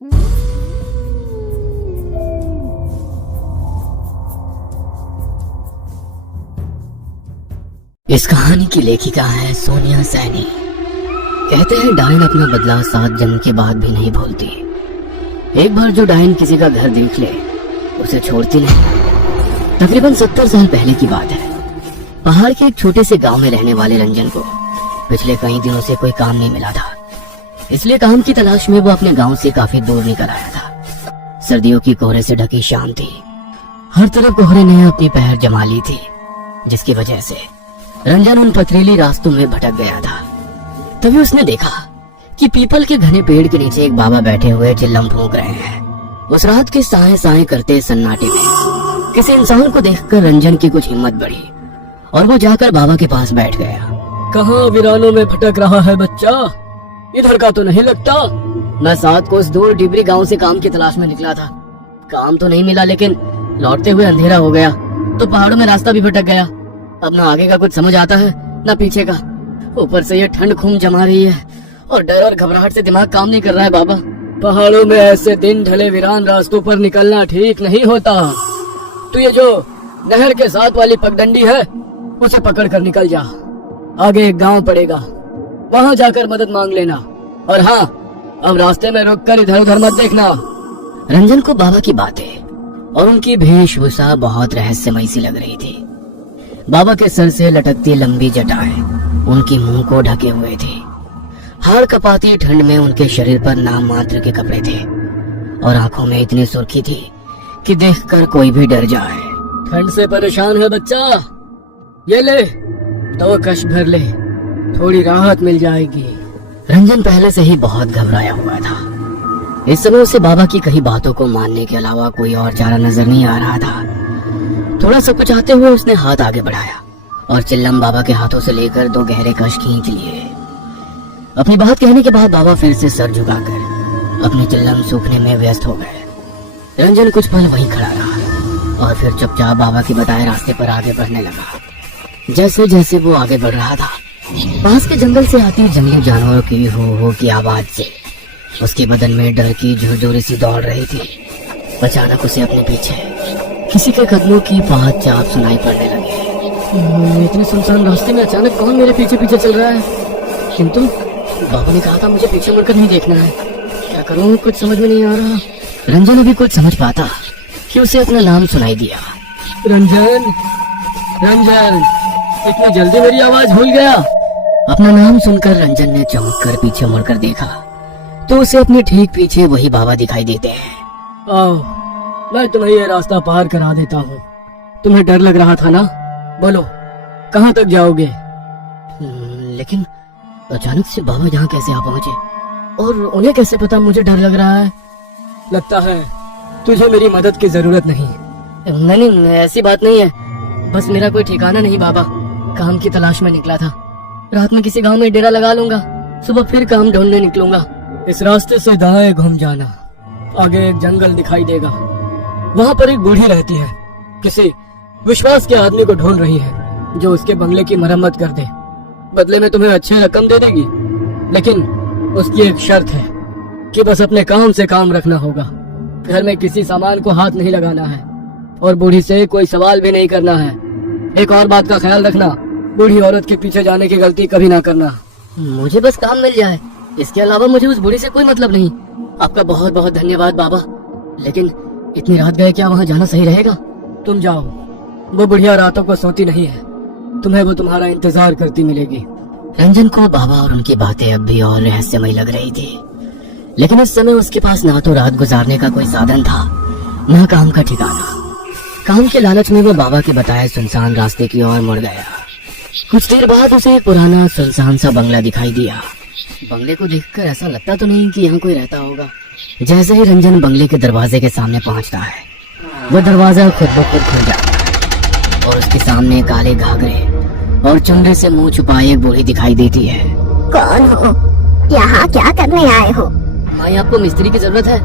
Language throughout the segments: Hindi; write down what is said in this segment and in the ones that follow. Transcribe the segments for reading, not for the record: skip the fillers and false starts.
इस कहानी की लेखिका है सोनिया सैनी। कहते हैं डायन अपना बदला 7 जन्म के बाद भी नहीं भूलती। एक बार जो डायन किसी का घर देख ले उसे छोड़ती नहीं। तकरीबन 70 साल पहले की बात है। पहाड़ के एक छोटे से गांव में रहने वाले रंजन को पिछले कई दिनों से कोई काम नहीं मिला था, इसलिए काम की तलाश में वो अपने गांव से काफी दूर निकल आया था। सर्दियों की कोहरे से ढकी शाम थी। हर तरफ कोहरे ने अपनी पहर जमा ली थी, जिसकी वजह से रंजन उन पथरीली रास्तों में भटक गया था। तभी उसने देखा कि पीपल के घने पेड़ के नीचे एक बाबा बैठे हुए चिल्लम फूंक रहे हैं। उस रात के साए साए करते सन्नाटे में किसी इंसान को देखकर रंजन की कुछ हिम्मत बढ़ी और वो जाकर बाबा के पास बैठ गया। कहाँ वीरानों में भटक रहा है बच्चा? इधर का तो नहीं लगता। मैं 7 कोस दूर डिबरी गांव से काम की तलाश में निकला था। काम तो नहीं मिला, लेकिन लौटते हुए अंधेरा हो गया तो पहाड़ों में रास्ता भी भटक गया। अब ना आगे का कुछ समझ आता है ना पीछे का। ऊपर से ये ठंड खून जमा रही है और डर और घबराहट से दिमाग काम नहीं कर रहा है। बाबा, पहाड़ों में ऐसे दिन ढले वीरान रास्तों पर निकलना ठीक नहीं होता। तू ये जो नहर के साथ वाली पगडंडी है उसे पकड़ कर निकल जा। आगे एक गांव पड़ेगा, वहाँ जाकर मदद मांग लेना। और हाँ, अब रास्ते में रुककर इधर उधर मत देखना। रंजन को बाबा की बातें और उनकी वेशभूषा बहुत रहस्यमयी सी लग रही थी। बाबा के सर से लटकती लंबी जटाएं उनकी मुंह को ढके हुए थी। हाड़ कपाती ठंड में उनके शरीर पर नाम मात्र के कपड़े थे और आंखों में इतनी सुर्खी थी कि देखकर कोई भी डर जाए। ठंड से परेशान है बच्चा? ये ले, तो कश भर ले, थोड़ी राहत मिल जाएगी। रंजन पहले से ही बहुत घबराया हुआ था। इस समय उसे बाबा की कही बातों को मानने के अलावा कोई और चारा नजर नहीं आ रहा था। थोड़ा सा कुचाते हुए उसने हाथ आगे बढ़ाया और चिल्लम बाबा के हाथों से लेकर 2 गहरे कश खींच लिए। अपनी बात कहने के बाद बाबा फिर से सर झुकाकर अपने चिल्लम सूखने में व्यस्त हो गए। रंजन कुछ पल वहीं खड़ा रहा और फिर चुपचाप बाबा के बताए रास्ते पर आगे बढ़ने लगा। जैसे जैसे वो आगे बढ़ रहा था, पास के जंगल से आती जंगली जानवरों की हो की आवाज से उसके बदन में डर की झुरझुरी सी दौड़ रही थी। अचानक उसे अपने पीछे किसी के कदमों की बात चाप सुनाई पड़ने लगी। इतने सुनसान रास्ते में अचानक कौन मेरे पीछे पीछे चल रहा है? किंतु बाबा ने कहा था मुझे पीछे मुड़कर नहीं देखना है। क्या करूं, कुछ समझ में नहीं आ रहा। रंजन अभी कुछ समझ पाता कि उसे अपना नाम सुनाई दिया। रंजन, रंजन, इतनी जल्दी मेरी आवाज भूल गया? अपना नाम सुनकर रंजन ने चौंक कर पीछे मुड़कर देखा तो उसे अपने ठीक पीछे वही बाबा दिखाई देते हैं। आओ, मैं तुम्हें ये रास्ता पार करा देता हूँ। तुम्हें डर लग रहा था ना? बोलो, कहाँ तक जाओगे? लेकिन अचानक से बाबा यहाँ कैसे आ पहुँचे? और उन्हें कैसे पता मुझे डर लग रहा है? लगता है तुझे मेरी मदद की जरूरत नहीं। नहीं, ऐसी बात नहीं है। बस मेरा कोई ठिकाना नहीं बाबा। काम की तलाश में निकला था। रात में किसी गांव में डेरा लगा लूंगा, सुबह फिर काम ढूंढने निकलूंगा। इस रास्ते से दाएं घूम जाना, आगे एक जंगल दिखाई देगा। वहाँ पर एक बूढ़ी रहती है, किसी विश्वास के आदमी को ढूंढ रही है जो उसके बंगले की मरम्मत कर दे। बदले में तुम्हें अच्छी रकम दे देगी, लेकिन उसकी एक शर्त है कि बस अपने काम से काम रखना होगा। घर में किसी सामान को हाथ नहीं लगाना है और बूढ़ी से कोई सवाल भी नहीं करना है। एक और बात का ख्याल रखना, बूढ़ी औरत के पीछे जाने की गलती कभी ना करना। मुझे बस काम मिल जाए, इसके अलावा मुझे उस बूढ़ी से कोई मतलब नहीं। आपका बहुत बहुत धन्यवाद बाबा, लेकिन इतनी रात गए क्या वहाँ जाना सही रहेगा? तुम जाओ, वो बुढ़िया रातों को सोती नहीं है। तुम्हें वो तुम्हारा इंतजार करती मिलेगी। रंजन को बाबा और उनकी बातें अब भी और रहस्यमयी लग रही थी, लेकिन इस समय उसके पास ना तो रात गुजारने का कोई साधन था, न काम का ठिकाना। काम के लालच में वो बाबा के बताए सुनसान रास्ते की ओर मुड़ गया। कुछ देर बाद उसे एक पुराना सुनसान सा बंगला दिखाई दिया। बंगले को देखकर ऐसा लगता तो नहीं कि यहाँ कोई रहता होगा। जैसे ही रंजन बंगले के दरवाजे के सामने पहुँचता है, वो दरवाजा खुद ब खुद खुल जाता है और उसके सामने काले घाघरे और चुनरे से मुंह छुपाए एक बूढ़ी दिखाई देती है। कौन हो? यहाँ क्या करने आए हो? माई, आपको मिस्त्री की जरूरत है?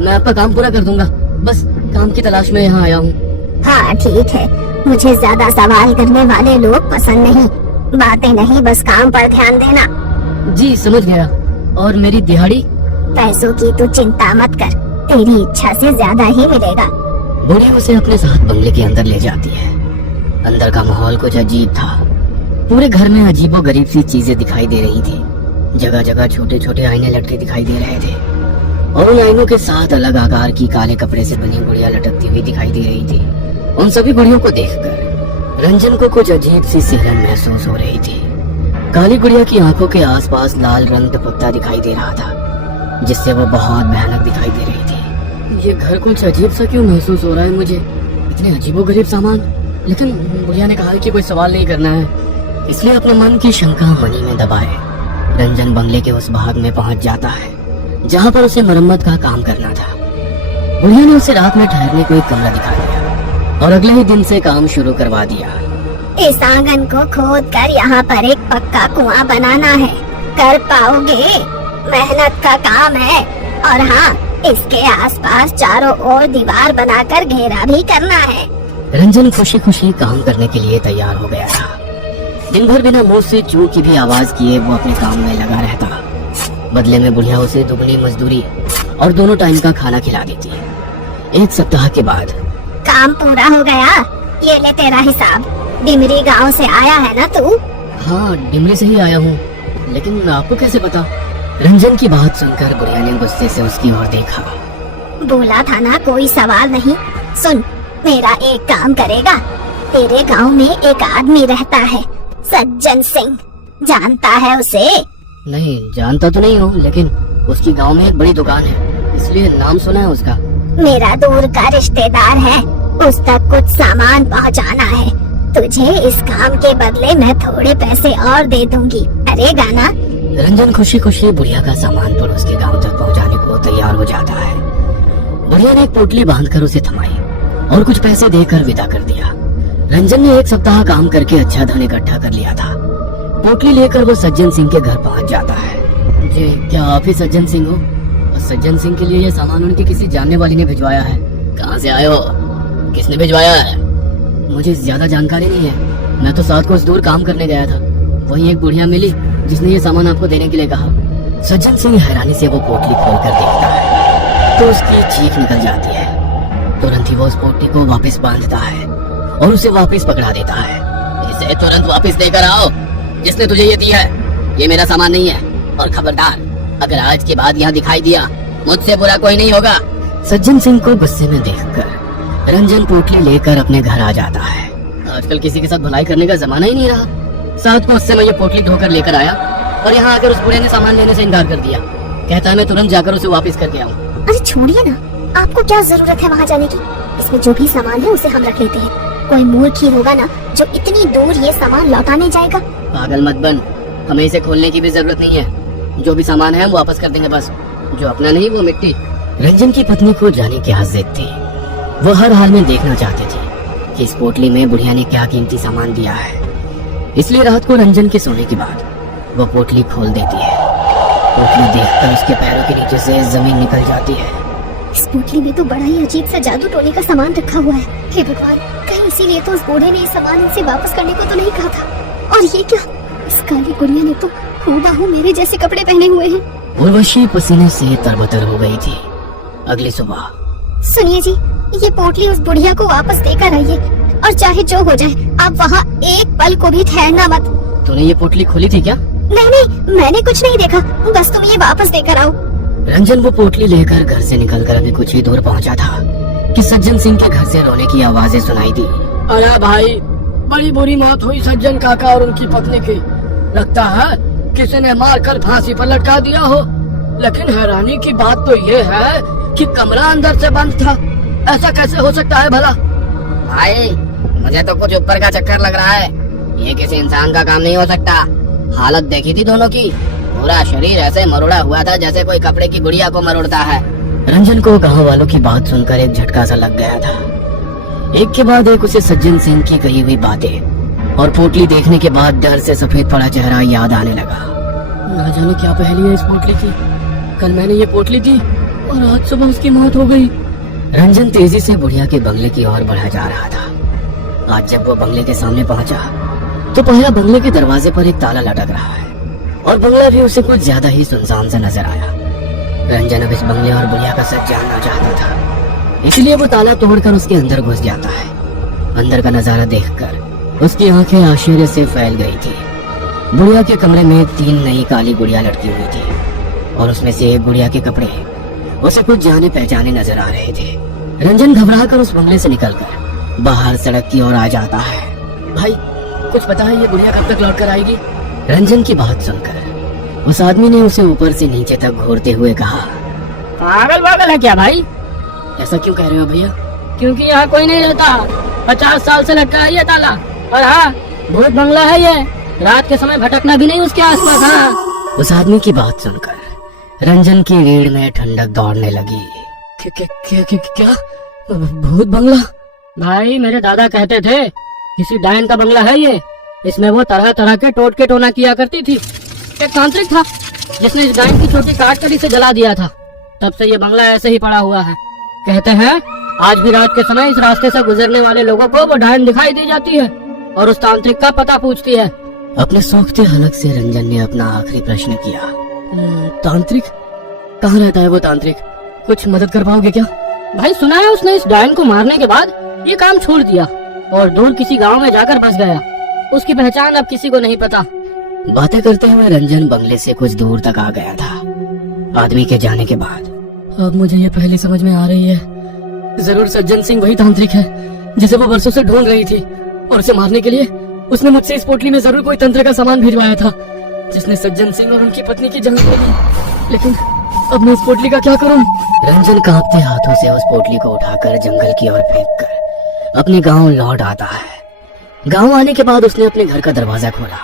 मैं आपका काम पूरा कर दूंगा, बस काम की तलाश में यहाँ आया हूँ। हाँ ठीक है, मुझे ज्यादा सवाल करने वाले लोग पसंद नहीं। बातें नहीं, बस काम पर ध्यान देना। जी समझ गया। और मेरी दिहाड़ी? पैसों की तू चिंता मत कर, तेरी इच्छा से ज्यादा ही मिलेगा। बुढ़िया उसे अपने साथ बंगले के अंदर ले जाती है। अंदर का माहौल कुछ अजीब था। पूरे घर में अजीबो गरीब सी चीजें दिखाई दे रही थी। जगह जगह छोटे छोटे आईने लटके दिखाई दे रहे थे और उन आईनों के साथ अलग आकार की काले कपड़े से बनी गुड़िया लटकती हुई दिखाई दे रही थी। उन सभी गुड़ियों को देखकर रंजन को कुछ अजीब सी सिहरन महसूस हो रही थी। काली गुड़िया की आंखों के आसपास लाल रंग दुपट्टा दिखाई दे रहा था, जिससे वो बहुत भयानक दिखाई दे रही थी। ये घर कुछ अजीब सा क्यों महसूस हो रहा है मुझे? इतने अजीबोगरीब सामान। लेकिन बुढ़िया ने कहा कि कोई सवाल नहीं करना है, इसलिए अपने मन की शंका मनी में दबाए रंजन बंगले के उस भाग में पहुंच जाता है जहां पर उसे मरम्मत का काम करना था। बुढ़िया ने उसे रात में ठहरने को एक कमरा दिखा दिया और अगले ही दिन से काम शुरू करवा दिया। इस आंगन को खोद कर यहाँ पर एक पक्का कुआं बनाना है। कर पाओगे? मेहनत का काम है। और हाँ, इसके आसपास चारों ओर दीवार बनाकर घेरा भी करना है। रंजन खुशी खुशी काम करने के लिए तैयार हो गया था। दिन भर बिना मुंह से चू की भी आवाज किए वो अपने काम में लगा रहता। बदले में बुढ़िया उसे दुगनी मजदूरी और दोनों टाइम का खाना खिला देती है। एक सप्ताह के बाद काम पूरा हो गया, ये ले तेरा हिसाब। डिमरी गांव से आया है ना तू? हाँ, डिमरी से ही आया हूँ, लेकिन आपको कैसे पता? रंजन की बात सुनकर बुढ़िया ने गुस्से से उसकी ओर देखा। बोला था ना कोई सवाल नहीं। सुन, मेरा एक काम करेगा। तेरे गांव में एक आदमी रहता है, सज्जन सिंह। जानता है उसे? नहीं, जानता तो नहीं हूँ, लेकिन उसकी गांव में एक बड़ी दुकान है, इसलिए नाम सुना है उसका। मेरा दूर का रिश्तेदार है, उस तक कुछ सामान पहुंचाना है। तुझे इस काम के बदले मैं थोड़े पैसे और दे दूंगी। करेगा ना? रंजन खुशी खुशी बुढ़िया का सामान पर उसके गांव तक पहुंचाने को तैयार हो जाता है। बुढ़िया ने एक पोटली बांधकर उसे थमाई और कुछ पैसे देकर विदा कर दिया। रंजन ने एक सप्ताह काम करके अच्छा धन इकट्ठा कर लिया था। पोटली लेकर वो सज्जन सिंह के घर पहुंच जाता है। जी, क्या आप ही सज्जन सिंह हो? सज्जन सिंह के लिए ये सामान उनकी किसी जानने वाली ने भिजवाया है। कहाँ से आए हो? किसने भिजवाया है? मुझे ज्यादा जानकारी नहीं है, मैं तो साथ कुछ दूर काम करने गया था। वहीं एक बुढ़िया मिली जिसने ये सामान आपको देने के लिए कहा। सज्जन सिंह हैरानी से वो पोटली खोलकर देखता है तो उसकी चीख निकल जाती है। तुरंत ही वो उस पोटली को वापस बांधता है और उसे वापस पकड़ा देता है। इसे तुरंत वापस लेकर आओ, जिसने तुझे ये दी है। ये मेरा सामान नहीं है, और खबरदार, अगर आज के बाद यहाँ दिखाई दिया, मुझसे बुरा कोई नहीं होगा। सज्जन सिंह को गुस्से में देखकर रंजन पोटली लेकर अपने घर आ जाता है। आजकल किसी के साथ भलाई करने का जमाना ही नहीं रहा। साथ को उससे मैं ये पोटली धोकर लेकर आया और यहाँ आकर उस बूढ़े ने सामान लेने से इनकार कर दिया। कहता है मैं तुरंत जाकर उसे वापस करके आऊँ। अरे छोड़िए ना, आपको क्या जरूरत है वहाँ जाने की? इसमें जो भी सामान है उसे हम रख लेते हैं। कोई मूर्ख ही होगा ना जो इतनी दूर ये सामान लौटाने जाएगा। पागल मत बन, हमें इसे खोलने की भी जरूरत नहीं है। जो भी सामान है हम वापस कर देंगे, बस। जो अपना नहीं वो मिट्टी। रंजन की पत्नी को जाने की हसरत थी। वो हर हाल में देखना चाहते थे कि इस पोटली में बुढ़िया ने क्या कीमती सामान दिया है। इसलिए रात को रंजन के सोने के बाद वो पोटली खोल देती है। पोटली देखकर उसके पैरों के नीचे से जमीन निकल जाती है। इस पोटली में तो बड़ा ही अजीब सा जादू टोने का सामान रखा हुआ है। हे भगवान, कहीं इसीलिए तो उस बूढ़े ने ये सामान इनसे वापस करने को तो नहीं कहा था। और ये क्या, इस काली गुड़िया ने तो हूबहू मेरे जैसे कपड़े पहने हुए हैं। उर्वशी पसीने से तरबतर हो गई थी। अगली सुबह सुनिए जी, ये पोटली उस बुढ़िया को वापस देकर आइए, और चाहे जो हो जाए आप वहाँ एक पल को भी ठहरना मत। तूने ये पोटली खोली थी क्या? नहीं नहीं, मैंने कुछ नहीं देखा, बस तुम ये वापस देकर आओ। रंजन वो पोटली लेकर घर से निकलकर अभी कुछ ही दूर पहुंचा था कि सज्जन सिंह के घर से रोने की आवाजें सुनाई दी। अरे भाई, बड़ी बुरी मौत हुई सज्जन काका और उनकी पत्नी की। लगता है किसी ने मारकर फांसी पर लटका दिया हो। लेकिन हैरानी की बात तो ये है कि कमरा अंदर से बंद था। ऐसा कैसे हो सकता है भला? भाई, मुझे तो कुछ ऊपर का चक्कर लग रहा है। ये किसी इंसान का काम नहीं हो सकता। हालत देखी थी दोनों की, पूरा शरीर ऐसे मरोड़ा हुआ था जैसे कोई कपड़े की गुड़िया को मरोड़ता है। रंजन को गांव वालों की बात सुनकर एक झटका सा लग गया था। एक के बाद एक उसे सज्जन सिंह की कही हुई बातें और पोटली देखने के बाद डर से सफेद पड़ा चेहरा याद आने लगा। ना जाने क्या पहली है इस पोटली की। कल मैंने ये पोटली दी और आज सुबह उसकी मौत हो गई। रंजन तेजी से बुढ़िया के बंगले की ओर बढ़ा जा रहा था। आज जब वो बंगले के सामने पहुंचा तो पहला बंगले के दरवाजे पर एक ताला लटक रहा है और बंगला भी उसे कुछ ज्यादा ही सुनसान सा नजर आया। रंजन अब इस बंगले और बुढ़िया का सच जानना चाहता था, इसलिए वो ताला तोड़कर उसके अंदर घुस जाता है। अंदर का नजारा देखकर उसकी आंखें आश्चर्य से फैल गई थी। बुढ़िया के कमरे में 3 नई काली गुड़िया लटकी हुई थी और उसमें से एक गुड़िया के कपड़े उसे कुछ जाने पहचाने नजर आ रहे थे। रंजन घबराकर उस बंगले से निकलकर बाहर सड़क की ओर आ जाता है। भाई कुछ पता है ये गुड़िया कब तक लौट कर आएगी? रंजन की बात सुनकर उस आदमी ने उसे ऊपर से नीचे तक घूरते हुए कहा, पागल पागल है क्या भाई? ऐसा क्यों कह रहे हो भैया? क्योंकि यहाँ कोई नहीं रहता। 50 साल से लटका है ये ताला। और हाँ, भूत बंगला है ये, रात के समय भटकना भी नहीं उसके आसपास। हाँ। उस आदमी की बात सुनकर रंजन की रीढ़ में ठंडक दौड़ने लगी। क्या भूत बंगला? भाई मेरे दादा कहते थे किसी डायन का बंगला है ये। इसमें वो तरह तरह के टोटके टोना किया करती थी। एक तांत्रिक था जिसने इस डायन की चोटी काट कर इसे जला दिया था। तब से ये बंगला ऐसे ही पड़ा हुआ है। कहते हैं आज भी रात के समय इस रास्ते से गुजरने वाले लोगों को वो डायन दिखाई दी जाती है और उस तांत्रिक का पता पूछती है। अपने सोखते हलक से रंजन ने अपना आखिरी प्रश्न किया। तांत्रिक? कहाँ रहता है वो तांत्रिक? कुछ मदद कर पाओगे क्या? भाई सुना है उसने इस डायन को मारने के बाद ये काम छोड़ दिया और दूर किसी गांव में जाकर बस गया। उसकी पहचान अब किसी को नहीं पता। बातें करते हुए रंजन बंगले से कुछ दूर तक आ गया था। आदमी के जाने के बाद अब मुझे ये पहले समझ में आ रही है। जरूर सज्जन सिंह वही तांत्रिक है जिसे वो बरसों से ढूंढ रही थी और उसे मारने के लिए उसने मुझसे इस पोटली में जरूर कोई तंत्र का सामान भिजवाया था जिसने सज्जन सिंह और उनकी पत्नी की जान ले ली। लेकिन अब मैं इस पोटली का क्या करूं? रंजन कांपते हाथों से उस पोटली को उठाकर जंगल की ओर फेंककर अपने गांव लौट आता है। गांव आने के बाद उसने अपने घर का दरवाजा खोला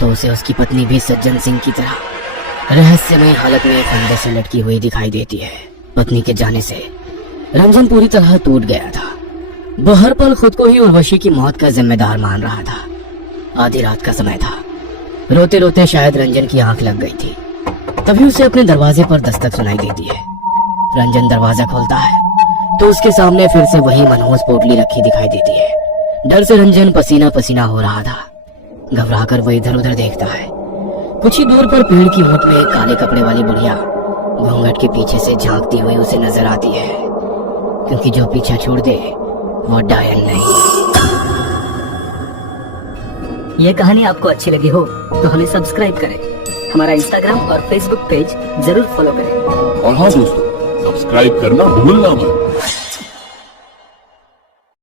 तो उसे उसकी पत्नी भी सज्जन सिंह की तरह रहस्यमय हालत में फंदे से लटकी हुई दिखाई देती है। पत्नी के जाने से रंजन पूरी तरह टूट गया था। वो हर पल खुद को ही उर्वशी की मौत का जिम्मेदार मान रहा था। आधी रात का समय था। रोते रोते शायद रंजन की आंख लग गई थी। तभी उसे अपने दरवाजे पर दस्तक सुनाई देती है। रंजन दरवाजा खोलता है तो उसके सामने फिर से वही मनहूस पोटली रखी दिखाई देती है। डर से रंजन पसीना पसीना हो रहा था। घबराकर वो इधर उधर देखता है। कुछ ही दूर पर पेड़ की ओट में एक काले कपड़े वाली बुढ़िया घूंघट के पीछे से झांकती हुई उसे नजर आती है, क्योंकि जो पीछा छोड़ दे वो डायन नहीं। ये कहानी आपको अच्छी लगी हो तो हमें सब्सक्राइब करें, हमारा इंस्टाग्राम और फेसबुक पेज जरूर फॉलो करें। और हाँ दोस्तों, सब्सक्राइब करना भूलना मत।